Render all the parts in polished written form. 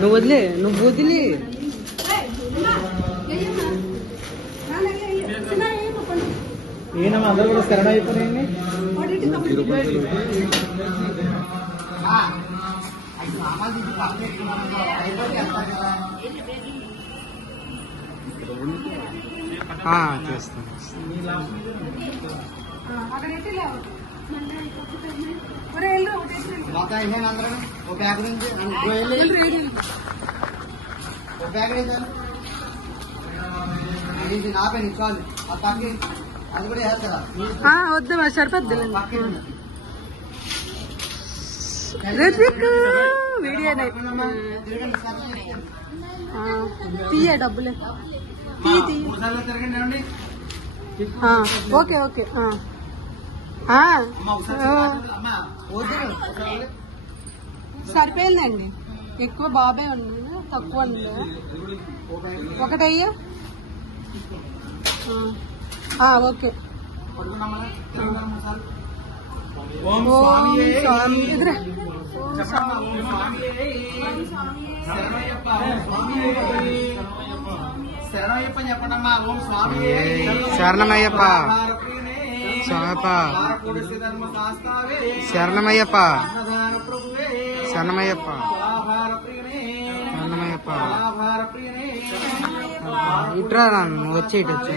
నువ్వు వదిలే నువ్వు వదిలే ఈయన అందరూ కూడా శరణ అయిపోయినాయండి. చేస్తాను వద్దా సరిపోద్ది వీడియో తీయ డబ్బులే ఓకే ఓకే సరిపోయిందండి. ఎక్కువ బాబే ఉంది తక్కువ ఉంది ఒకటయ్యా ఓకే. ఓం స్వామి ఎదురా శరణయ్యప్ప చెప్పండమ్మా. ఓం స్వామి శరణమయ్యప్ప స్వామప్ప శరణమయ్యప్ప శరణమయ్యప్ప శరణమయ్యప్ప ఇట్రా నువ్వు వచ్చి ఇటు వచ్చి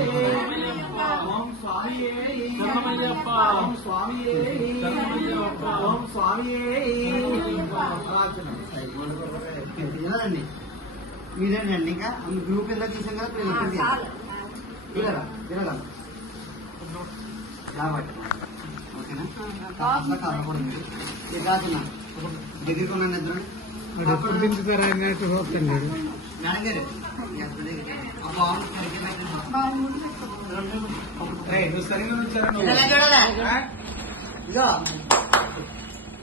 మీరేనండి. ఇంకా గ్రూప్ ఎంత తీసాం కదా తినరా తినగలం కాబట్టి ఓకేనా. కాకూడదు దగ్గరికి ఉన్నాను ఇద్దరు ఎప్పుడు దింపుతారా అన్నట్టు పోతాడు మేడం గారు సరిగ్గా వచ్చారా